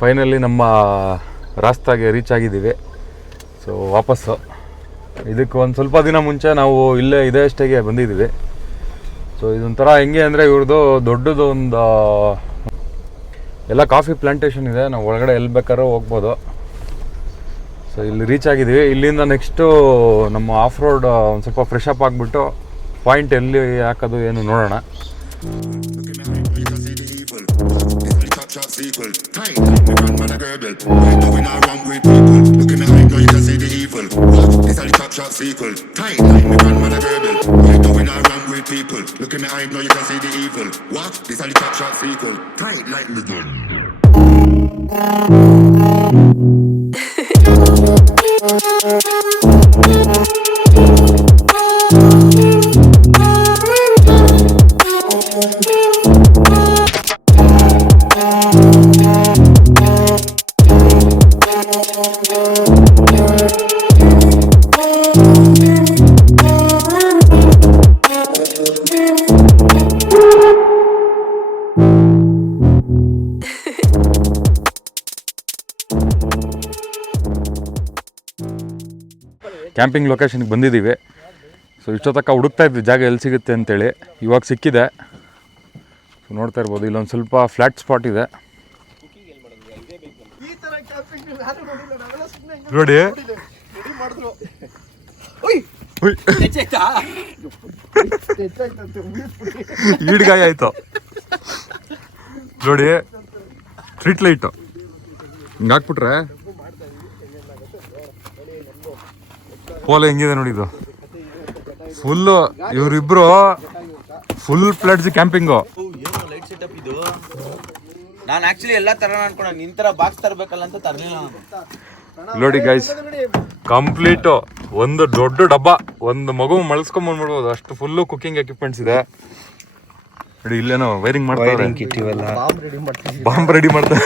Finally ನಮ್ಮ ರಾಸ್ತಾಗೆ reach ಆಗಿದ್ದೀವಿ. So ವಾಪಸ್ಸು ಇದಕ್ಕೆ ಒಂದು ಸ್ವಲ್ಪ ದಿನ ಮುಂಚೆ ನಾವು ಇಲ್ಲೇ ಇದೇ ಸ್ಟೇಗೆ ಬಂದಿದ್ದೀವಿ. ಸೊ ಇದೊಂಥರ ಹೆಂಗೆ ಅಂದರೆ ಇವ್ರದ್ದು ದೊಡ್ಡದು ಒಂದು ಎಲ್ಲ ಕಾಫಿ ಪ್ಲಾಂಟೇಶನ್ ಇದೆ. ನಾವು ಒಳಗಡೆ ಎಲ್ಲಿ ಬೇಕಾದ್ರೂ ಹೋಗ್ಬೋದು. ಸೊ ಇಲ್ಲಿ ರೀಚ್ ಆಗಿದ್ದೀವಿ. ಇಲ್ಲಿಂದ ನೆಕ್ಸ್ಟು ನಮ್ಮ ಆಫ್ ರೋಡ್ ಒಂದು ಸ್ವಲ್ಪ ಫ್ರೆಶ್ ಅಪ್ ಆಗಿಬಿಟ್ಟು ಪಾಯಿಂಟ್ ಎಲ್ಲಿ ಹಾಕೋದು ಏನು ನೋಡೋಣ. ಕ್ಯಾಂಪಿಂಗ್ ಲೊಕೇಶನ್ಗೆ ಬಂದಿದ್ದೀವಿ. ಸೊ ಇಷ್ಟೊತ್ತಕ್ಕ ಹುಡುಕ್ತಾ ಇದ್ವಿ ಜಾಗ ಎಲ್ಲಿ ಸಿಗುತ್ತೆ ಅಂತೇಳಿ. ಇವಾಗ ಸಿಕ್ಕಿದೆ. ಸೊ ನೋಡ್ತಾ ಇರ್ಬೋದು, ಇಲ್ಲೊಂದು ಸ್ವಲ್ಪ ಫ್ಲ್ಯಾಟ್ ಸ್ಪಾಟ್ ಇದೆ ನೋಡಿ. ಈಡ್ಗಾಯ ಆಯ್ತು ನೋಡಿ. ಸ್ಟ್ರೀಟ್ ಲೈಟು ಹಿಂಗೆ ಹಾಕ್ಬಿಟ್ರೆ ಪೋಲೆ ಹೆಂಗಿದೆ ನೋಡಿ. ಇದು ಫುಲ್ಲು ಇವರಿಬ್ರು ಫುಲ್ ಫ್ಲಡ್ಜ್ ಕ್ಯಾಂಪಿಂಗು. ನಾನು ಆಕ್ಚುಲಿ ಎಲ್ಲ ತರೋಣ ಅನ್ಕೊಂಡೆ, ನಿನ್ ತರ ಬಾಕ್ಸ್ ತರಬೇಕಲ್ಲ ಅಂತ ತರಲಿಲ್ಲ. ನೋಡಿ ಗೈಸ್, ಕಂಪ್ಲೀಟು ಒಂದು ದೊಡ್ಡ ಡಬ್ಬ, ಒಂದು ಮಗು ಮಳಸ್ಕೊಂಡ್ಬಂದ್ಬಿಡ್ಬೋದು ಅಷ್ಟು ಫುಲ್ಲು ಕುಕಿಂಗ್ ಎಕ್ವಿಪ್ಮೆಂಟ್ಸ್ ಇದೆ ನೋಡಿ. ಇಲ್ಲೇನೋ ವೈರಿಂಗ್ ಮಾಡ್ತಾರೆ, ಬಾಂಬ್ ರೆಡಿ ಮಾಡ್ತಾರೆ.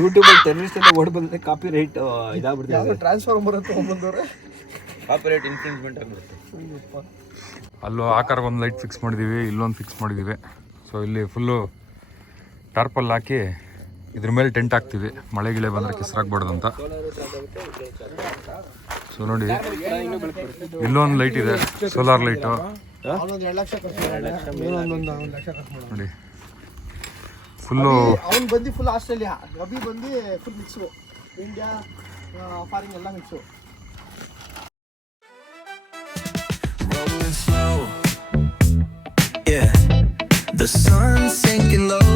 ಯೂಟ್ಯೂಬಲ್ಲಿ ಟೆರರಿಸ್ಟ್ ಎಲ್ಲ ಓಡ್ ಬಂದ್ರೆ ಕಾಪಿ ರೈಟ್ ಇದಾಗ್ಬಿಡ್ತದೆ, ಟ್ರಾನ್ಸ್ಫಾರ್ಮರ್ ಅಂತ ಬಂದವ್ರೆ, ಕಾಪಿ ರೈಟ್ ಇನ್ಫ್ರಿಂಜ್ಮೆಂಟ್ ಆಗ್ಬಿಡುತ್ತೆ. ಅಲ್ಲೂ ಆಕಾರಕ್ಕೆ ಒಂದು ಲೈಟ್ ಫಿಕ್ಸ್ ಮಾಡಿದ್ದೀವಿ, ಇಲ್ಲೊಂದು ಫಿಕ್ಸ್ ಮಾಡಿದ್ದೀವಿ. ಸೊ ಇಲ್ಲಿ ಫುಲ್ಲು ಟಾರ್ಪಲ್ ಹಾಕಿ ಇದ್ರ ಮೇಲೆ ಟೆಂಟ್ ಹಾಕ್ತೀವಿ, ಮಳೆ ಗಿಳೆ ಬಂದರೆ ಕೆಸರಾಗ್ಬಾರ್ದು ಅಂತ. ಸೊ ನೋಡಿ, ಇಲ್ಲೊಂದು ಲೈಟ್ ಇದೆ, ಸೋಲಾರ್ ಲೈಟು ನೋಡಿ. ಫುಲ್ಲು ಅವ್ನು ಬಂದು ಫುಲ್ ಆಸ್ಟ್ರೇಲಿಯಾ, ರಬಿ ಬಂದು ಫುಲ್ ಮಿಕ್ಸು, ಇಂಡಿಯಾ ಫಾರಿನ್ ಎಲ್ಲ mix. Yeah, the sun's sinking low.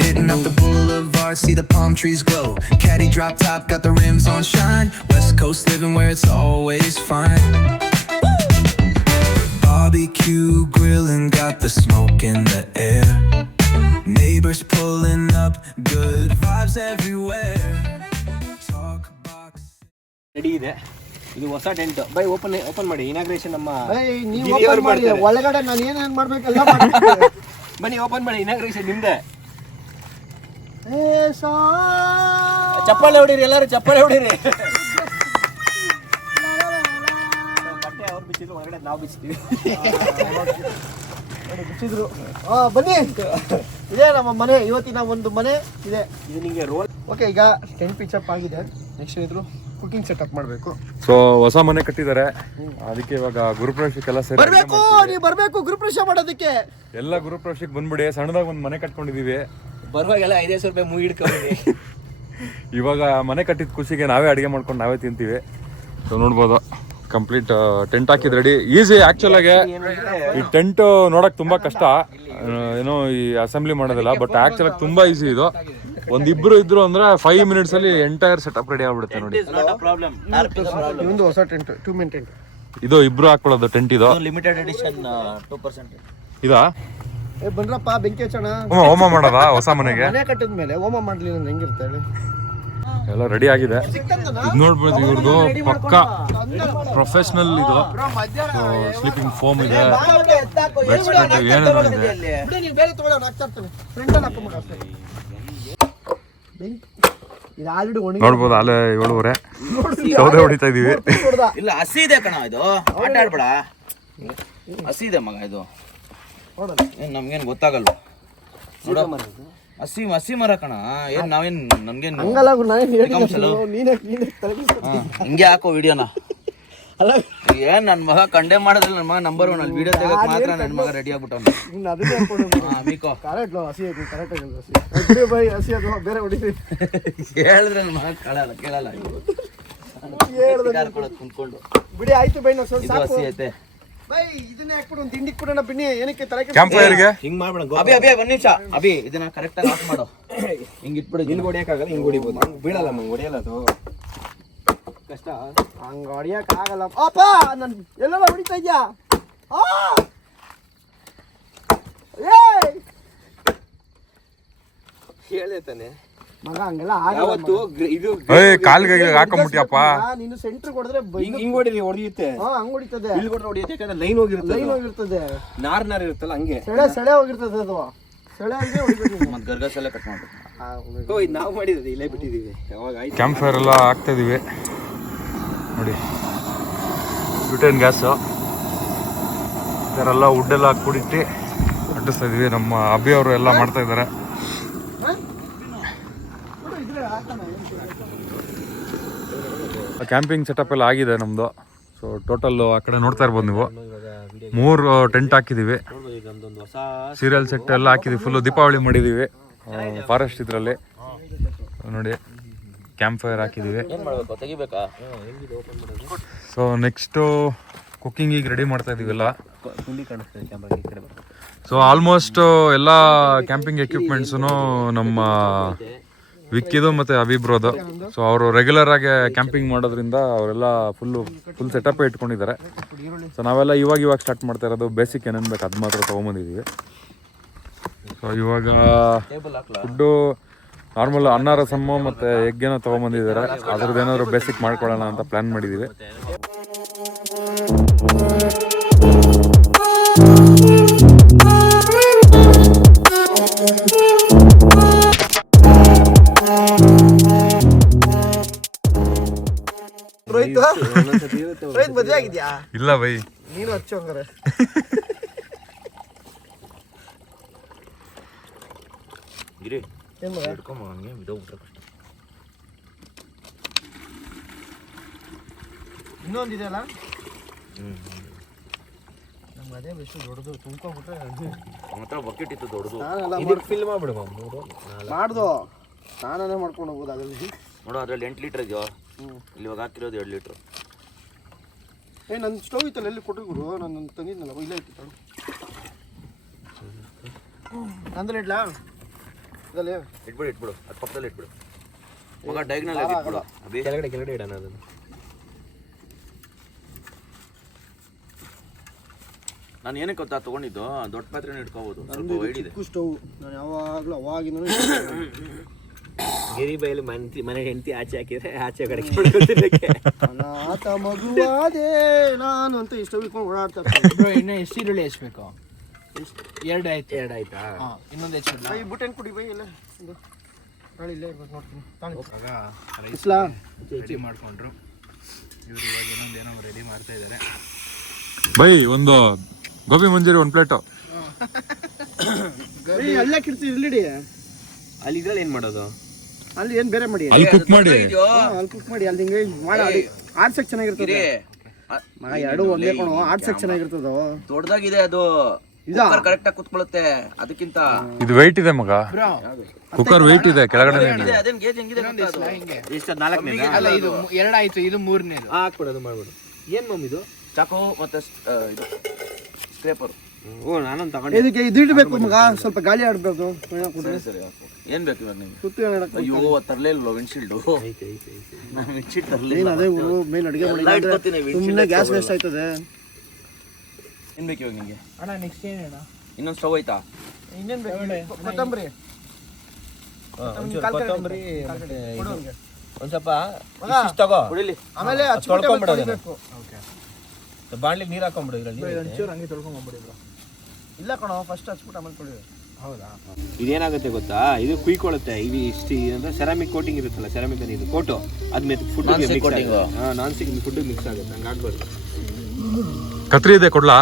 Hitting up the boulevard, see the palm trees glow. Caddy drop top, got the rims on shine. West Coast living where it's always fine. Barbecue grilling, got the smoke in the air. Neighbors pulling up, good vibes everywhere. Talk box. Ready ಇದೆ. ಇದು ಹೊಸ tent. By open ಮಾಡಿ, inauguration ನಮ್ಮ ಒಳಗಡೆ ನಾನು ಏನೇನು ಮಾಡ್ಬೇಕಲ್ಲ ಬನ್ನಿ ಓಪನ್ ಮಾಡಿ, ಇನಾಗ್ರೇಷನ್ ನಿಮ್ದೆ. ಏ ಚಪ್ಪಾಳೆ ಹೊಡೀರಿ, ಎಲ್ಲರೂ ಚಪ್ಪಾಳೆ ಹೊಡೀರಿ. ಬಟ್ಟೆ ಅವ್ರು ಬಿಚ್ಚಿದ್ರು, ಹೊರಗಡೆ ನಾವು ಬಿಚ್ಚಿದ್ವಿ. ಬಿಚ್ಚಿದ್ರು. ಬನ್ನಿ, ಇದೇ ನಮ್ಮ ಮನೆ, ಇವತ್ತಿನ ಒಂದು ಮನೆ ಇದೆ. ಇದು ನಿಮಗೆ ರೋಲ್. ಓಕೆ, ಈಗ ಟೆಂಟ್ ಪಿಚಪ್ ಆಗಿದೆ. ನೆಕ್ಸ್ಟ್ ಇದ್ರು ಕುಕಿಂಗ್ ಸೆಟಪ್ ಮಾಡಬೇಕು. ಸೊ ಹೊಸ ಮನೆ ಕಟ್ಟಿದ್ದಾರೆ, ಅದಕ್ಕೆ ಇವಾಗ ಗುರುಪ್ರವೇಶಕ್ಕೆಲ್ಲ ಸೇರಿ ಬರಬೇಕು. ನೀವು ಬರಬೇಕು ಗುರುಪ್ರವೇಶ ಮಾಡೋದಕ್ಕೆ. ಎಲ್ಲ ಗುರುಪ್ರವೇಶಕ್ಕೆ ಬಂದ್ಬಿಡಿ. ಸಣ್ಣದಾಗಿ ಒಂದು ಮನೆ ಕಟ್ಕೊಂಡಿದ್ದೀವಿ. ಬರುವಾಗೆಲ್ಲ 500 ರೂಪಾಯಿ ಮೂವಿ ಇಟ್ಕೊಂಡು ಇವಾಗ ಮನೆ ಕಟ್ಟಿದ ಖುಷಿಗೆ ನಾವೇ ಅಡುಗೆ ಮಾಡ್ಕೊಂಡು ನಾವೇ ತಿಂತೀವಿ. ಸೊ ನೋಡ್ಬೋದು, ಕಂಪ್ಲೀಟ್ ಟೆಂಟ್ ಹಾಕಿದ್ ರೆಡಿ. ಈಸಿ ಆ್ಯಕ್ಚುಲ್ ಆಗಿ ಈ ಟೆಂಟ್ ನೋಡಕ್ ತುಂಬಾ ಕಷ್ಟ, ಏನೋ ಈ ಅಸೆಂಬ್ಲಿ ಮಾಡೋದಿಲ್ಲ. ಬಟ್ ಆ್ಯಕ್ಚುಲ್ ಆಗಿ ತುಂಬಾ ಈಸಿ ಇದು. ಒಂದಿಬ್ರು ಇದ್ರು ಅಂದ್ರೆ 5 minutes ಅಲ್ಲಿ ಎಂಟೈರ್ ಸೆಟಪ್ ರೆಡಿ ಆಗ್ಬಿಡುತ್ತೆ ನೋಡಿ. ಇದೊಂದು ಹೊಸ ಟೆಂಟ್, 2 main ಟೆಂಟ್. ಇದು ಇಬ್ರು ಹಾಕೊಳ್ಳೋದು ಟೆಂಟ್. ಇದು ಲಿಮಿಟೆಡ್ ಎಡಿಷನ್ 2%. ಇದಾ ಬಂದ್ರಪ್ಪ ಬೆಂಕಿ ಹಚ್ಚೋಣ. ಹೋಮ ಮಾಡೋದಾ ಹೊಸ ಮನೆಗೆ? ಮನೆ ಕಟ್ಟಿದ ಮೇಲೆ ಹೋಮ ಮಾಡ್ಲಿಲ್ಲ ಅಂದ್ರೆ ಹೆಂಗಿರುತ್ತೆ ಹೇಳಿ? ಎಲ್ಲ ರೆಡಿ ಆಗಿದೆ. ಇದು ನೋಡ್ಬೋದು, ಇವ್ರದ್ದು ಪಕ್ಕ ಪ್ರೊಫೆಷನಲ್ ಇದು. ಸ್ಲೀಪಿಂಗ್ ಫೋಮ್ ಇದೆ, ಬೆಡ್ ಸ್ಪ್ರೆಡ್ ಏನೇನೋ ಇದೆ. ಇದು ಆಲ್ರೆಡಿ ಒಣಗಿ ನೋಡ್ಬೋದು ಅಲ್ಲೇ 7:30 ಸೌದೆ ಹೊಡಿತಾ ಇದೀವಿ. ಇಲ್ಲ ಹಸಿ ಇದೆ ಕಣ ಇದು, ಆಟ ಆಡ್ಬೇಡ. ಹಸಿ ಇದೆ ಮಗ ಇದು, ಏನ್ ನಮ್ಗೇನ್ ಗೊತ್ತಾಗಲ್ವ ನೋಡು. ಹಸಿ ಮರ ಕಣ, ಏನ್ ನಾವೇನ್ ನಮ್ಗೇನು ಹಂಗಲ್ಲ ನೀನೇ ಹಿಂಗೆ ಹಾಕೋ ವಿಡಿಯೋನ. ಅಲ್ಲ ಏನ್ ನನ್ ಮಗ ಕಂಡೆ ಮಾಡಿದ್ರೆ ನನ್ನ ಮಗ ನಂಬರ್ 1 ಅಲ್ಲಿ ವಿಡಿಯೋ ತೆಗಕ್ ಮಾತ್ರ ನನ್ನ ಮಗ ರೆಡಿ ಆಗ್ಬಿಟ್ಟವ್ನು. ಇನ್ನು ಅದನ್ನೇ ಹಾಕ್ಕೊಡು. ಬೀಕೋ ಕರೆಕ್ಟ್ ಹಸಿ ಅದು ಕರೆಕ್ಟ್ ಆಗಿ ಬೈ ಹಸಿ ಅದು ಬೇರೆ ಹೊಡಿತೀವಿ ಹೇಳಿದ್ರೆ ನನ್ನ ಮಗ ಕೇಳಲ್ಲ ಕುಂತ್ಕೊಂಡು. ಬಿಡಿ ಆಯ್ತು ಬೈ ನಾವು ಸ್ವಲ್ಪ ಇದು ಸಾಕು ಹಸಿ ಐತೆ ಬೈ. ಇದನ್ನೇ ಹಾಕ್ಬಿಡು, ಒಂದು ತಿಂಡಿ ಕೊಡೋಣ ಬಿನ್ನಿ. ಏನಕ್ಕೆ ತಲೆ ಕ್ಯಾಂಪ್ ಫೈರ್ಗೆ ಹಿಂಗ್ ಮಾಡ್ಬೇಡ. ಅಭಿ ಒಂದ್ ನಿಮಿಷ ಅಭಿ, ಇದನ್ನ ಕರೆಕ್ಟ್ ಆಗಿ ಆಫ್ ಮಾಡು. ಹಿಂಗ್ ಇಟ್ಬಿಡು. ಹಿಂಗ್ ಹೊಡಿಯಕ್ಕಾಗಲ್ಲ, ಹಿಂಗ್ ಹೊಡಿಬೋದು. ಬೀಳಲ್ಲ ಮಂಗ್ ಹೊಡಿಯಲ್ಲ ಅದು ಕಷ್ಟ. ಹಂಗ ಹೊಡಿಯಕ್ ಆಗಲ್ಲ. ಅಪ್ಪ ನನ್ ಎಲ್ಲೆಲ್ಲ ಹೊಡಿತಾ ಇದ್ಯಾ? ಹೇಳೇ ತಾನೆ ಮಗ ಹಂಗೆಲ್ಲ ಆಗಲ್ಲ. ಯಾವತ್ತು ಇದು ಕಾಲ್ಗೆ ಹಾಕೊಂಬಿಟ್ಟಿಯಪ್ಪ. ನೀನು ಸೆಂಟ್ರ್ ಕೊಡಿದ್ರೆ ಹಿಂಗ್ ಹೊಡಿರಿ ಹೊಡಿಯುತ್ತೆ. ಹಂಗ್ ಹೊಡಿತದೆ. ಇಲ್ಲಿ ಕೊಟ್ರೆ ಹೊಡಿಯುತ್ತೆ, ಯಾಕಂದ್ರೆ ಲೈನ್ ಹೋಗಿರುತ್ತೆ. ಲೈನ್ ಹೋಗಿರ್ತದೆ, ನಾರ್ ಇರುತ್ತಲ್ಲ ಹಂಗೆ. ಸೆಳೆ ಹೋಗಿರ್ತದೆ ಅದು. ಸೆಳೆ ಅಂದ್ರೆ ಹೊಡಿಬೇಕು. ಮತ್ತೆ ಗರ್ಗಸೆಲ್ಲ ಕಟ್ ಮಾಡ್ಬೇಕು. ಇದು ನಾವು ಮಾಡಿದ್ವಿ, ಇಲ್ಲೇ ಬಿಟ್ಟಿದೀವಿ. ಯಾವಾಗ ಆಯ್ತು ಕ್ಯಾಂಪ್ ಫೈರ್ ಎಲ್ಲ ಹಾಕ್ತಾ ಇದೀವಿ ನೋಡಿ. ಬ್ಯೂಟೇನ್ ಗ್ಯಾಸು ಇದರೆಲ್ಲ ವುಡ್ಡೆಲ್ಲ ಕೂಡಿಟ್ಟು ಅಂಟಿಸ್ತಾ ಇದೀವಿ. ನಮ್ಮ ಅಭಿ ಅವರು ಎಲ್ಲ ಮಾಡ್ತಾ ಇದ್ದಾರೆ. ಕ್ಯಾಂಪಿಂಗ್ ಸೆಟಪ್ ಎಲ್ಲ ಆಗಿದೆ ನಮ್ಮದು. ಸೊ ಟೋಟಲ್ ಆ ಕಡೆ ನೋಡ್ತಾ ಇರ್ಬೋದು ನೀವು, 3 ಟೆಂಟ್ ಹಾಕಿದ್ದೀವಿ. ಸೀರಿಯಲ್ ಸೆಟ್ ಎಲ್ಲ ಹಾಕಿದ್ದೀವಿ. ಫುಲ್ಲು ದೀಪಾವಳಿ ಮಾಡಿದ್ದೀವಿ ಫಾರೆಸ್ಟ್ ಇದರಲ್ಲಿ ನೋಡಿ. ಕ್ಯಾಂಪ್ ಫೈರ್ ಹಾಕಿದ್ದೀವಿ. ತೆಗಿಬೇಕಾ? ಸೊ ನೆಕ್ಸ್ಟು ಕುಕ್ಕಿಂಗಿಗೆ ರೆಡಿ ಮಾಡ್ತಾ ಇದೀವೆಲ್ಲ. ಸೊ ಆಲ್ಮೋಸ್ಟ್ ಎಲ್ಲ ಕ್ಯಾಂಪಿಂಗ್ ಎಕ್ವಿಪ್ಮೆಂಟ್ಸು ನಮ್ಮ ವಿಕ್ಕಿದು ಮತ್ತು ಅಭಿಬ್ರೋದು. ಸೊ ಅವರು ರೆಗ್ಯುಲರ್ ಆಗಿ ಕ್ಯಾಂಪಿಂಗ್ ಮಾಡೋದ್ರಿಂದ ಅವರೆಲ್ಲ ಫುಲ್ ಸೆಟಪ್ ಇಟ್ಕೊಂಡಿದ್ದಾರೆ. ಸೊ ನಾವೆಲ್ಲ ಇವಾಗ ಸ್ಟಾರ್ಟ್ ಮಾಡ್ತಾ ಇರೋದು. ಬೇಸಿಕ್ ಏನೇನು ಬೇಕು ಅದು ಮಾತ್ರ ತೊಗೊಂಬಂದಿದ್ದೀವಿ. ಸೊ ಇವಾಗ ಫುಡ್ಡು ನಾರ್ಮಲ್ ಅನ್ನ ರಸಮ್ಮು ಮತ್ತು ಎಗ್ಗೇನೋ ತೊಗೊಂಬಂದಿದ್ದಾರೆ. ಅದ್ರದ್ದು ಏನಾದರೂ ಬೇಸಿಕ್ ಮಾಡ್ಕೊಳ್ಳೋಣ ಅಂತ ಪ್ಲ್ಯಾನ್ ಮಾಡಿದ್ದೀವಿ. ರೋಹಿತ್ ಮದುವೆ ಆಗಿದ್ಯಾ? ಇಲ್ಲ ಬೈ, ನೀನು ಹಚ್ಚು ಹಂಗಾರೆ. ಏನ್ ಮಗ ಇನ್ನೊಂದಿದೆಯಲ್ಲ, ನಮ್ಗೆ ಅದೇ ಬೆಸ್ಟ್ ದೊಡ್ಡದು ತುಂಬ್ಕೊಂಡ್ಬಿಟ್ರೆ ಬಕೆಟ್ ಇತ್ತು ದೊಡ್ಡದು. ಫಿಲ್ ಮಾಡ್ಬಿಡು ಮಾಡ್ದು ನಾನೇ ಮಾಡ್ಕೊಂಡು ಹೋಗ್ಬೋದು ಅದ್ರಲ್ಲಿ. ನೋಡು ಅದ್ರಲ್ಲಿ 8 ಲೀಟರ್ ಇದೆಯೋ, ಇಲ್ಲಿ ಇವಾಗ ಹಾಕಿರೋದು 2 ಲೀಟ್ರ್. ನನ್ನ ಸ್ಟವ್ ಇತ್ತಲ್ಲ, ಎಲ್ಲಿ ಕೊಟ್ಟರು ಗುರು, ನಾನು ತಂದಿದ್ನಲ್ಲ ಇಲ್ಲೇ ಇತ್ತು. ನಂದಲ್ಲಿ ಇಡ್ಲಾ? ಇದರಲ್ಲಿ ಇಟ್ಬಿಡು ಅದು ಪಕ್ಕದಲ್ಲಿ ಇಟ್ಬಿಡು ಮಗ. ಡೈಗ್ನಲ್ ಇಟ್ಬಿಡು ಅಭಿ. ಕೆಳಗಡೆ ಇಡೋಣ ಅದನ್ನು. ನಾನು ಏನಕ್ಕೆ ಗೊತ್ತಾ ತೊಗೊಂಡಿದ್ದು, ದೊಡ್ಡ ಪಾತ್ರೆನ ಇಟ್ಕೋಬೋದು, ಸ್ವಲ್ಪ ವೈಡ್ ಇದೆ. ಸ್ಟವ್ ನಾನು ಯಾವಾಗಲೂ ಅವಾಗಿಂದ ಗಿರಿ ಬೈಲಿ ಮನೆ ಹೆಂಡತಿ ಆಚೆ ಹಾಕಿದ್ರೆ ಆಚೆ ಕಡೆ ಅನಾಥ ಮಗುವಾದೆ ನಾನು ಅಂತ ಈ ಸ್ಟವ್ ಇಟ್ಕೊಂಡು ಓಡಾಡ್ತಾ ಇರ್ತಾರೆ. ಇನ್ನು ಎಷ್ಟು ಈರುಳ್ಳಿ ಹಚ್ಬೇಕು? 2 ಆಯ್ತು. 2 ಆಯ್ತಾ? ಇನ್ನೊಂದು ಹೆಚ್ಚಿಲ್ಲ. ಈ ಬುಟ್ಟೆನ್ ಕುಡಿ ಬೈ ಇಲ್ಲ ನಾಳೆ ಇಲ್ಲೇ ಇರ್ಬೇಕು ನೋಡ್ತೀನಿ. ರೆಡಿ ಮಾಡ್ಕೊಂಡ್ರು ಇವ್ರು. ಇವಾಗ ಇನ್ನೊಂದೇನೋ ರೆಡಿ ಮಾಡ್ತಾ ಇದ್ದಾರೆ. ಬೈ ಒಂದು ಗೋಬಿ ಮಂಚೂರಿ 1 ಪ್ಲೇಟು. ಅಲ್ಲೇ ಕಿಡ್ತೀವಿ ಇಲ್ಲಿಡಿ. ಅಲ್ಲಿ ಇದ್ರಲ್ಲಿ ಏನು ಮಾಡೋದು? ಅಲ್ಲಿ ಏನು ಬೇರೆ ಮಾಡಿ, ಅಲ್ಲಿ ಕುಕ್ ಮಾಡಿ, ಅಲ್ಲಿ ಕುಕ್ ಮಾಡಿ. ಅಲ್ಲಿ ಹಿಂಗೆ ಮಾಡಿ ಆಡ್ಸಕ್ ಚೆನ್ನಾಗಿರ್ತದೆ ಮಗ. 2 ಒಂದೇ ಕೊಣು ಆಡ್ಸಕ್ ಚೆನ್ನಾಗಿರ್ತದ. ದೊಡ್ಡದಾಗಿದೆ ಅದು, ಕರೆಕ್ಟ್ ಆಗಿ ಕುತ್ಕೊಳ್ಳುತ್ತೆ. ಅದಕ್ಕಿಂತ ಇದು ವೆಯ್ಟ್ ಇದೆ ಮಗ. ಕುಕ್ಕರ್ ವೆಯ್ಟ್ ಇದೆ ಕೆಳಗಡೆ. ಅದೇನ್ ಗೇಜ್ ಹೆಂಗಿದೆ ಹಿಂಗೆ ಎಷ್ಟು? 4ನೇ ಅಲ್ಲ, ಇದು 2 ಆಯ್ತು, ಇದು 3ನೇದು. ಹಾಕ್ಬಿಡು, ಅದು ಮಾಡ್ಬಿಡು. ಏನ್ ಮಮ್ ಇದು? ಚಾಕು ಮತ್ತೆ ಇದು ಸ್ಕ್ರೇಪರ್. ಓ ನಾನೊಂದು ತಗೊಂಡೆ. ಇದಕ್ಕೆ ಇದು ಇಡಬೇಕು ಮಗ, ಸ್ವಲ್ಪ ಗಾಳಿ ಆಡ್ಬೇಕು. ಸರಿ ಏನ್ ಬೇಕು ಇವಾಗ ನಿಮ್ಗೆ? ಸುತ್ತು ಅಯ್ಯೋ ತರಲೇ ಇಲ್ವ ವಿಂಡ್ಶೀಲ್ಡ್? ನಾನು ವಿಂಡ್ಶೀಲ್ಡ್ ತರಲೇ. ಅದೇ ಮೇನ್ ಅಡುಗೆ ಮಾಡಿ ಸುಮ್ಮನೆ ಗ್ಯಾಸ್ ವೇಸ್ಟ್ ಆಯ್ತದೆ. ಏನ್ ಬೇಕು ಇವಾಗ ನಿಂಗೆ? ಅಣ್ಣ ನೆಕ್ಸ್ಟ್ ಏನೇಣ? ಇನ್ನೊಂದು ಸ್ಟವ್ ಆಯ್ತಾ? ಇನ್ನೇನು ಬೇಕು? ಕೊತ್ತಂಬರಿ ಕೊತ್ತಂಬರಿ ಒಂದ್ ಸ್ವಲ್ಪ ತಗೋ ಕುಡಿಲಿ. ಆಮೇಲೆ ತೊಳ್ಕೊಂಡ್ಬಿಡೋದು. ಬಾಣ್ಲಿಗೆ ನೀರು ಹಾಕೊಂಡ್ಬಿಡು. ಇದ್ರಲ್ಲಿ ಒಂಚೂರು ಹಂಗೆ ತೊಳ್ಕೊಂಡ್ಬಿಡಿದ್ರು. ಇಲ್ಲ ಕಣೋ, ಫಸ್ಟ್ ಹಚ್ಬಿಟ್ಟು ಆಮೇಲೆ ತೊಳಿವಿ. ಇದೇನಾಗುತ್ತೆ ಗೊತ್ತಾ, ಇದು ಕುಯ್ಕೊಳ್ಳುತ್ತೆ. ಇದು ಇಷ್ಟು ಅಂದ್ರೆ ಸೆರಾಮಿಕ್ ಕೋಟಿಂಗ್ ಇರುತ್ತಲ್ಲ, ಸೆರಾಮಿಕ್ ಇದು ಕೋಟು ಅದ್ಮೇಲೆ food non stick food mix ಆಗುತ್ತೆ, ಹಂಗೆ ಆಗ್ಬಾರ್ದು. ಕತ್ರಿ ಇದೆ ಕೊಡ್ಲಾ?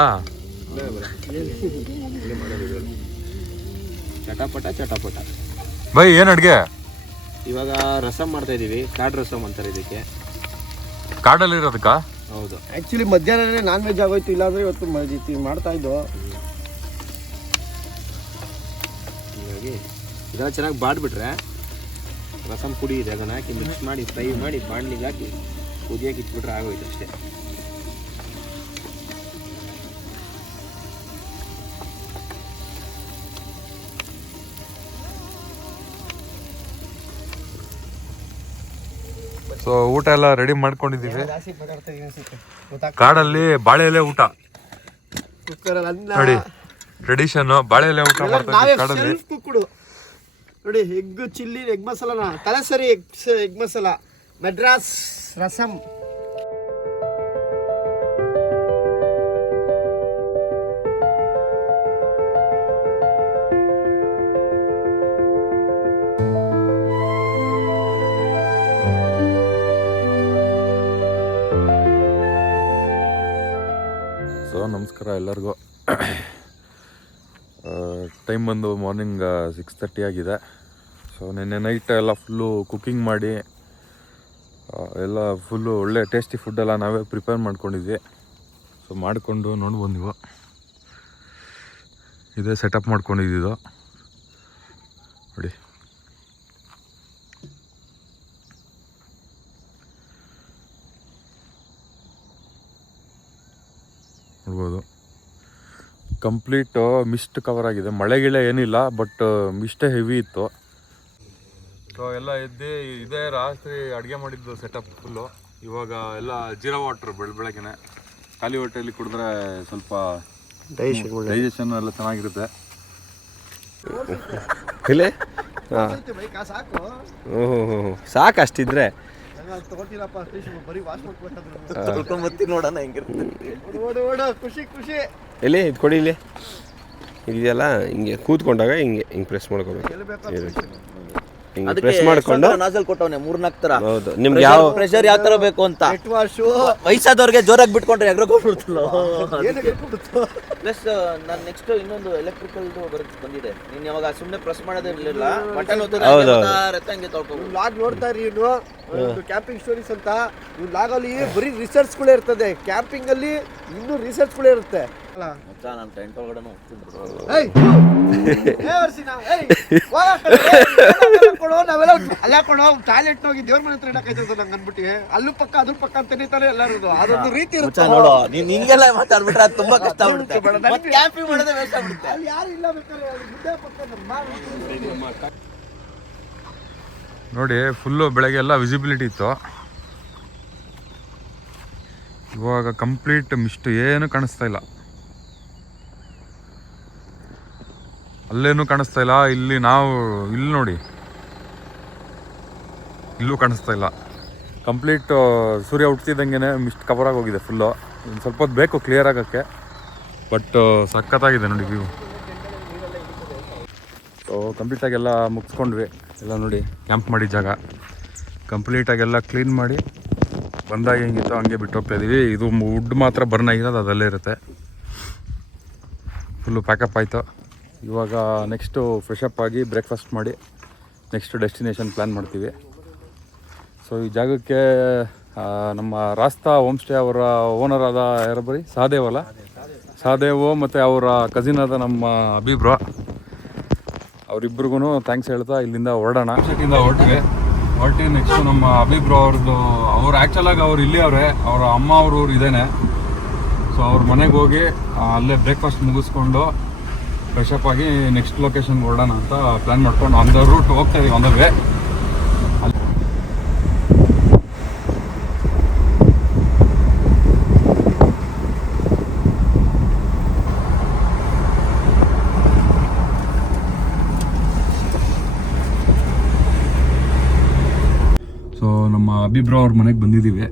ಚಟಪಟ ಬೈ ಏನು ಅಡುಗೆ? ಇವಾಗ ರಸಮ್ ಮಾಡ್ತಾ ಇದೀವಿ, ಕಾಡ್ ರಸಮ್ ಅಂತಾರೆ ಇದಕ್ಕೆ. ಕಾಡಲ್ಲಿ ಇರೋದಕ್ಕ? ಹೌದು. ಆ್ಯಕ್ಚುಲಿ ಮಧ್ಯಾಹ್ನನೇ ನಾನ್ ವೆಜ್ ಆಗೋಯ್ತು, ಇಲ್ಲಾಂದ್ರೆ ಇವತ್ತು ಮಾಡ್ತಾ ಇದ್ದೋ. ಹೀಗಾಗಿ ಇದೆಲ್ಲ ಚೆನ್ನಾಗಿ ಬಾಡ್ಬಿಟ್ರೆ ರಸಮ್ ಪುಡಿ ಇದೆ, ಅದನ್ನ ಹಾಕಿ ಮಿಕ್ಸ್ ಮಾಡಿ ಫ್ರೈ ಮಾಡಿ ಬಾಣಲಿಗೆ ಹಾಕಿ ಕುದಿಯಾಗಿ ಇಟ್ಬಿಟ್ರೆ ಆಗೋಯ್ತು ಅಷ್ಟೇ. ಸೊ ಊಟ ಎಲ್ಲ ರೆಡಿ ಮಾಡ್ಕೊಂಡಿದ್ದೀವಿ. ಕಾಡಲ್ಲಿ ಬಾಳೆ ಎಲೆ ಊಟ ನೋಡಿ, ಟ್ರೆಡಿಷನ್ ಬಾಳೆ ಎಲೆ ಊಟ ಮಾಡ್ತಾರೆ ಕಾಡಲ್ಲಿ. ನೋಡಿ, egg chilli, egg masala, Thalassery egg masala, Madras rasam. So ನಮಸ್ಕಾರ ಎಲ್ಲರಿಗೂ. ಟೈಮ್ ಬಂದು ಮಾರ್ನಿಂಗ್ 6:30 ಆಗಿದೆ. ಸೊ ನಿನ್ನೆ ನೈಟ್ ಎಲ್ಲ ಫುಲ್ಲು ಕುಕ್ಕಿಂಗ್ ಮಾಡಿ ಎಲ್ಲ ಫುಲ್ಲು ಒಳ್ಳೆ ಟೇಸ್ಟಿ ಫುಡ್ಡೆಲ್ಲ ನಾವೇ ಪ್ರಿಪೇರ್ ಮಾಡ್ಕೊಂಡಿದ್ವಿ. ಸೊ ಮಾಡಿಕೊಂಡು ನೋಡ್ಬೋದು ನೀವು, ಇದೇ ಸೆಟಪ್ ಮಾಡ್ಕೊಂಡಿದ್ದು ನೋಡಿ. ನೋಡ್ಬೋದು ಕಂಪ್ಲೀಟ್ ಮಿಸ್ಟ್ ಕವರ್ ಆಗಿದೆ. ಮಳೆ ಗಿಳೆ ಏನಿಲ್ಲ, ಬಟ್ ಮಿಸ್ಟೇ ಹೆವಿ ಇತ್ತು. ಸೊ ಎಲ್ಲ ಎದ್ದು ಇದೇ ರಾತ್ರಿ ಅಡುಗೆ ಮಾಡಿದ್ದು ಸೆಟಪ್ ಫುಲ್ಲು. ಇವಾಗ ಎಲ್ಲ ಜೀರಾ ವಾಟ್ರ್ ಬೆಳಗ್ಗೆನೆ ಖಾಲಿ ಹೊಟ್ಟೆಯಲ್ಲಿ ಕುಡಿದ್ರೆ ಸ್ವಲ್ಪ ಡೈಜೆಷನ್ ಎಲ್ಲ ಚೆನ್ನಾಗಿರುತ್ತೆ. ಇಲ್ಲೇ ಸಾಕು ಅಷ್ಟಿದ್ರೆ ನೋಡೋಣ ಹೆಂಗಿರುತ್ತೆ. ಖುಷಿ ಖುಷಿ. ಎಲ್ಲಿ ಇದು ಕೊಡಿ, ಇಲ್ಲಿ ಇದೆಯಲ್ಲ, ಹಿಂಗೆ ಕೂತ್ಕೊಂಡಾಗ ಹಿಂಗೆ ಪ್ರೆಸ್ ಮಾಡ್ಕೋಬೇಕು. ಹಿಂಗೆ ಪ್ರೆಸ್ ಮಾಡ್ಕೊಂಡು ನಾಸಲ್ ಕೊಟ್ಟವನೆ 3-4 ತರ. ಹೌದು. ನಿಮ್ಗೆ ಯಾವ ಪ್ರೆಷರ್ ಯಾವ ತರ ಬೇಕು ಅಂತ. ವಯಸ್ಸಾದವ್ರಿಗೆ ಜೋರಾಗಿ ಬಿಟ್ಕೊಂಡ್ರೆ ಎಗ್ರೋಗ್ಬಿಡ್ತಲ್ಲ. ಪ್ಲಸ್ ನಾನು ನೆಕ್ಸ್ಟ್ ಇನ್ನೊಂದು ಎಲೆಕ್ಟ್ರಿಕಲ್ ಬಂದಿದೆ. ನೀನ್ ಯಾವಾಗ ಸುಮ್ಮನೆ ಪ್ರೆಸ್ ಮಾಡೋದೇ ಇರಲಿಲ್ಲ, ಬಟನ್ ಹಂಗೆ ತೊಳ್ಕೊಂಡು ಲಾಗ್ ನೋಡ್ತಾ ಇರಿ. ಇನ್ನು ಕ್ಯಾಂಪಿಂಗ್ ಸ್ಟೋರೀಸ್ ಅಂತ ಈ ಲಾಗ್ ಅಲ್ಲಿ ಬರೀ ರಿಸರ್ಚ್ಗಳೇ ಇರ್ತದೆ. ಕ್ಯಾಂಪಿಂಗ್ ಅಲ್ಲಿ ಇನ್ನೂ ರಿಸರ್ಚ್ಗಳೇ ಇರುತ್ತೆ. ನಾನು ಟೆಂಟ್ ಒಳಗಡೆ ಅಲ್ಲ ಕೊಡೋ ಟಾಯ್ಲೆಟ್ ಹೋಗಿ ದೇವ್ರ ಮನೆ ಹತ್ರ ಇಡಕಾಯ್ತದ ನಂಗೆ ಅನ್ಬಿಟ್ಟು ಅಲ್ಲೂ ಪಕ್ಕ ಅದ್ರ ಪಕ್ಕ ಅಂತಾನೆ ಎಲ್ಲರೂ ಅದೊಂದು ರೀತಿ ಇರುತ್ತೆ. ನೋಡು, ನೀನ್ ಹಿಂಗೆಲ್ಲ ಮಾತಾಡ್ಬಿಟ್ರೆ ಅದು ತುಂಬಾ ಕಷ್ಟ ಆಗ್ಬಿಡುತ್ತೆ. ಕ್ಯಾಂಪಿಂಗ್ ಮಾಡೋದೇ ವೇಸ್ಟ್ ಆಗ್ಬಿಡುತ್ತೆ. ಅಲ್ಲಿ ಯಾರು ಇಲ್ಲ ಬೇಕಾದ್ರೆ ಗುಡ್ಡ ಪಕ್ಕ ನೋಡಿ ಫುಲ್ಲು ಬೆಳಗ್ಗೆ ಎಲ್ಲ ವಿಸಿಬಿಲಿಟಿ ಇತ್ತು. ಇವಾಗ ಕಂಪ್ಲೀಟ್ ಮಿಸ್ಟ್, ಏನು ಕಾಣಿಸ್ತಾ ಇಲ್ಲ. ಅಲ್ಲೇನೂ ಕಾಣಿಸ್ತಾ ಇಲ್ಲ. ಇಲ್ಲಿ ನಾವು ಇಲ್ಲಿ ನೋಡಿ, ಇಲ್ಲೂ ಕಾಣಿಸ್ತಾ ಇಲ್ಲ. ಕಂಪ್ಲೀಟ್ ಸೂರ್ಯ ಹುಟ್ತಿದ್ದಂಗೆ ಮಿಸ್ಟ್ ಕವರ್ ಆಗಿ ಹೋಗಿದೆ ಫುಲ್ಲು. ಇನ್ನು ಸ್ವಲ್ಪ ಹೊತ್ತು ಬೇಕು ಕ್ಲಿಯರ್ ಆಗೋಕ್ಕೆ, ಬಟ್ ಸಖತ್ತಾಗಿದೆ ನೋಡಿ ವ್ಯೂ. ಸೊ ಕಂಪ್ಲೀಟಾಗೆಲ್ಲ ಮುಗಿಸ್ಕೊಂಡ್ವಿ. ಎಲ್ಲ ನೋಡಿ ಕ್ಯಾಂಪ್ ಮಾಡಿದ ಜಾಗ ಕಂಪ್ಲೀಟಾಗೆಲ್ಲ ಕ್ಲೀನ್ ಮಾಡಿ ಬಂದಾಗ ಹೆಂಗಿತ್ತು ಹಂಗೆ ಬಿಟ್ಟು ಹೋಗ್ತಾ ಇದ್ದೀವಿ. ಇದು ವುಡ್ ಮಾತ್ರ ಬರ್ನ್ ಆಗಿರೋದು, ಅದಲ್ಲೇ ಇರುತ್ತೆ. ಫುಲ್ಲು ಪ್ಯಾಕಪ್ ಆಯಿತು. ಇವಾಗ ನೆಕ್ಸ್ಟು ಫ್ರೆಶಪ್ ಆಗಿ ಬ್ರೇಕ್ಫಾಸ್ಟ್ ಮಾಡಿ ನೆಕ್ಸ್ಟ್ ಡೆಸ್ಟಿನೇಷನ್ ಪ್ಲ್ಯಾನ್ ಮಾಡ್ತೀವಿ. ಸೊ ಈ ಜಾಗಕ್ಕೆ ನಮ್ಮ ರಾಸ್ತಾ ಹೋಮ್ ಸ್ಟೇ ಅವರ ಓನರ್ ಆದ ಯಾರು ಬರೀ ಸಹದೇವು ಮತ್ತು ಅವರ ಕಸಿನ್ ಆದ ನಮ್ಮ ಅಭಿಬ್ರೋ, ಅವರಿಬ್ರಿಗೂ ಥ್ಯಾಂಕ್ಸ್ ಹೇಳ್ತಾ ಇಲ್ಲಿಂದ ಹೊರಡೋಣ. ಸಿಟಿಯಿಂದ ಹೊರಟಿ ನೆಕ್ಸ್ಟು ನಮ್ಮ ಅಭಿಬ್ರೋ ಅವ್ರದ್ದು, ಅವ್ರು ಆ್ಯಕ್ಚುಲಾಗಿ ಅವ್ರು ಇಲ್ಲಿ ಅವರ ಅಮ್ಮ ಅವ್ರ ಊರು ಇದೇನೆ. ಸೊ ಅವ್ರ ಮನೆಗೆ ಹೋಗಿ ಅಲ್ಲೇ ಬ್ರೇಕ್ಫಾಸ್ಟ್ ಮುಗಿಸ್ಕೊಂಡು ಫ್ರೆಶಪ್ ಆಗಿ ನೆಕ್ಸ್ಟ್ ಲೊಕೇಶನ್ಗೆ ಹೊರಡೋಣ ಅಂತ ಪ್ಲ್ಯಾನ್ ಮಾಡ್ಕೊಂಡು ಆನ್ ದ ರೂಟ್ ಹೋಗ್ತಾ ಇದೀವಿ, ಆನ್ ದ ವೇ. ಸೊ ನಮ್ಮ ಅಭಿಬ್ರೋ ಅವ್ರ ಮನೆಗೆ ಬಂದಿದ್ದೀವಿ.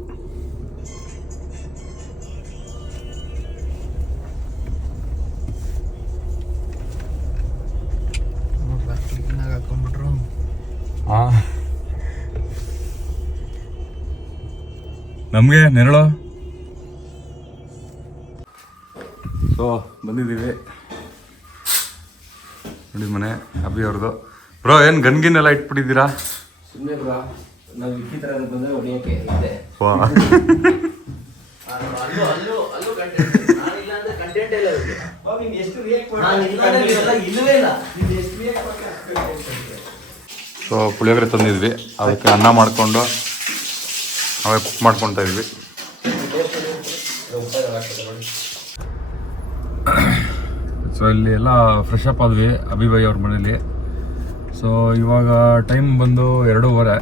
ನಮಗೆ ನೆರಳು. ಸೊ ಬಂದಿದ್ದೀವಿ ನೋಡಿ ಮನೆ ಅಭಿ ಅವ್ರದ್ದು. ಬ್ರೋ ಏನು ಗನ್ಗಿನ್ನೆಲ್ಲ ಇಟ್ಬಿಟ್ಟಿದ್ದೀರಾ? ಸುಮ್ಮನೆ ಬ್ರೋ ನಾವು ಈ ಥರ ಬಂದರೆ ಹೊಡಿಯೋಕ್ಕೆ ಇದೆ. ವಾ ಸೊ ಪುಳಿಯೋಗರೆ ತಂದಿದ್ವಿ, ಅದಕ್ಕೆ ಅನ್ನ ಮಾಡಿಕೊಂಡು ನಾವೇ ಕುಕ್ ಮಾಡ್ಕೊತಾ ಇದ್ವಿ. ಸೊ ಇಲ್ಲಿ ಎಲ್ಲ ಫ್ರೆಶ್ ಅಪ್ ಆದ್ವಿ ಅಭಿಭಾಯಿ ಅವ್ರ ಮನೇಲಿ. ಸೊ ಇವಾಗ ಟೈಮ್ ಬಂದು 2:30.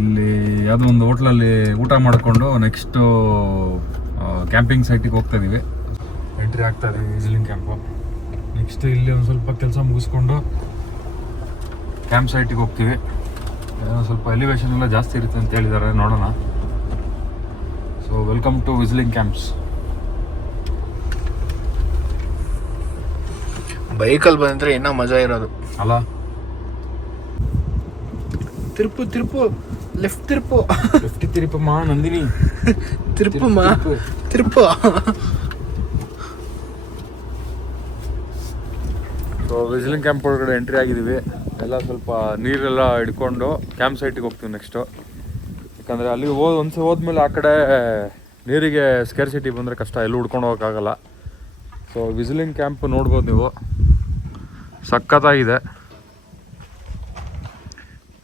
ಇಲ್ಲಿ ಯಾವುದೋ ಒಂದು ಹೋಟ್ಲಲ್ಲಿ ಊಟ ಮಾಡಿಕೊಂಡು ನೆಕ್ಸ್ಟು ಕ್ಯಾಂಪಿಂಗ್ ಸೈಟಿಗೆ ಹೋಗ್ತಾ ಇದ್ದೀವಿ. ಎಂಟ್ರಿ ಆಗ್ತಾ ಇದ್ದೀವಿ ವಿಜಿಲಿಂಗ್ ಕ್ಯಾಂಪು. ನೆಕ್ಸ್ಟ್ ಇಲ್ಲಿ ಒಂದು ಸ್ವಲ್ಪ ಕೆಲಸ ಮುಗಿಸ್ಕೊಂಡು ಕ್ಯಾಂಪ್ ಸೈಟಿಗೆ ಹೋಗ್ತೀವಿ. ಸ್ವಲ್ಪ ಎಲಿವೇಶನ್ ಎಲ್ಲ ಜಾಸ್ತಿ ಇರುತ್ತೆ ಅಂತ ಹೇಳಿದ್ದಾರೆ, ನೋಡೋಣ. ಸೊ ವೆಲ್ಕಮ್ ಟು ವಿಜಿಲಿಂಗ್ ಕ್ಯಾಂಪ್ಸ್. ಬೈಕಲ್ಲಿ ಬಂದ್ರೆ ಇನ್ನೂ ಮಜಾ ಇರೋದು ಅಲ್ಲ? ತಿರುಪು ಲೆಫ್ಟ್ ತಿರುಪಮ್ಮ ನಂದಿನಿ, ತಿರುಪು. ಸೊ ವಿಜಿಲಿಂಗ್ ಕ್ಯಾಂಪ್ ಒಳಗಡೆ ಎಂಟ್ರಿ ಆಗಿದ್ದೀವಿ. ಎಲ್ಲ ಸ್ವಲ್ಪ ನೀರೆಲ್ಲ ಹಿಡ್ಕೊಂಡು ಕ್ಯಾಂಪ್ ಸೈಟಿಗೆ ಹೋಗ್ತೀವಿ ನೆಕ್ಸ್ಟು. ಯಾಕಂದರೆ ಅಲ್ಲಿ ಹೋದ್ಮೇಲೆ ಆ ಕಡೆ ನೀರಿಗೆ ಸ್ಕೇರ್ಸಿಟಿ ಬಂದರೆ ಕಷ್ಟ, ಎಲ್ಲೂ ಹುಡ್ಕೊಂಡು ಹೋಗೋಕ್ಕಾಗಲ್ಲ. ಸೊ ವಿಜಿಲಿಂಗ್ ಕ್ಯಾಂಪ್ ನೋಡ್ಬೋದು ನೀವು, ಸಖತ್ತಾಗಿದೆ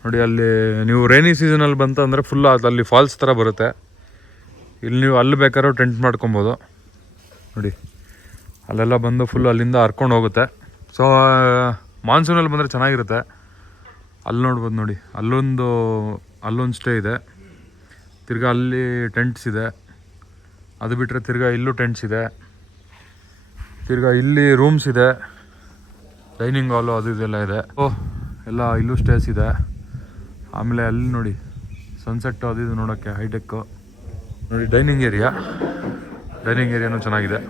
ನೋಡಿ. ಅಲ್ಲಿ ನೀವು ರೈನಿ ಸೀಸನಲ್ಲಿ ಬಂತಂದರೆ ಫುಲ್ ಅಲ್ಲಿ ಫಾಲ್ಸ್ ಥರ ಬರುತ್ತೆ. ಇಲ್ಲಿ ನೀವು ಅಲ್ಲಿ ಬೇಕಾದ್ರೂ ಟೆಂಟ್ ಮಾಡ್ಕೊಬೋದು ನೋಡಿ. ಅಲ್ಲೆಲ್ಲ ಬಂದು ಫುಲ್ ಅಲ್ಲಿಂದ ಹರ್ಕೊಂಡು ಹೋಗುತ್ತೆ. ಸೊ ಮಾನ್ಸೂನಲ್ಲಿ ಬಂದರೆ ಚೆನ್ನಾಗಿರುತ್ತೆ. ಅಲ್ಲಿ ನೋಡ್ಬೋದು ನೋಡಿ, ಅಲ್ಲೊಂದು ಸ್ಟೇ ಇದೆ, ತಿರ್ಗಾ ಅಲ್ಲಿ ಟೆಂಟ್ಸ್ ಇದೆ. ಅದು ಬಿಟ್ಟರೆ ತಿರ್ಗಾ ಇಲ್ಲೂ ಟೆಂಟ್ಸ್ ಇದೆ, ತಿರ್ಗಾ ಇಲ್ಲಿ ರೂಮ್ಸ್ ಇದೆ, ಡೈನಿಂಗ್ ಹಾಲು ಅದು ಇದೆಲ್ಲ ಇದೆ. ಎಲ್ಲ ಇಲ್ಲೂ ಸ್ಟೇಸ್ ಇದೆ. ಆಮೇಲೆ ಅಲ್ಲಿ ನೋಡಿ ಸನ್ಸೆಟ್ ಅದು ಇದು ನೋಡೋಕ್ಕೆ ಹೈಟೆಕ್ಕು ನೋಡಿ. ಡೈನಿಂಗ್ ಏರಿಯಾನೂ ಚೆನ್ನಾಗಿದೆ.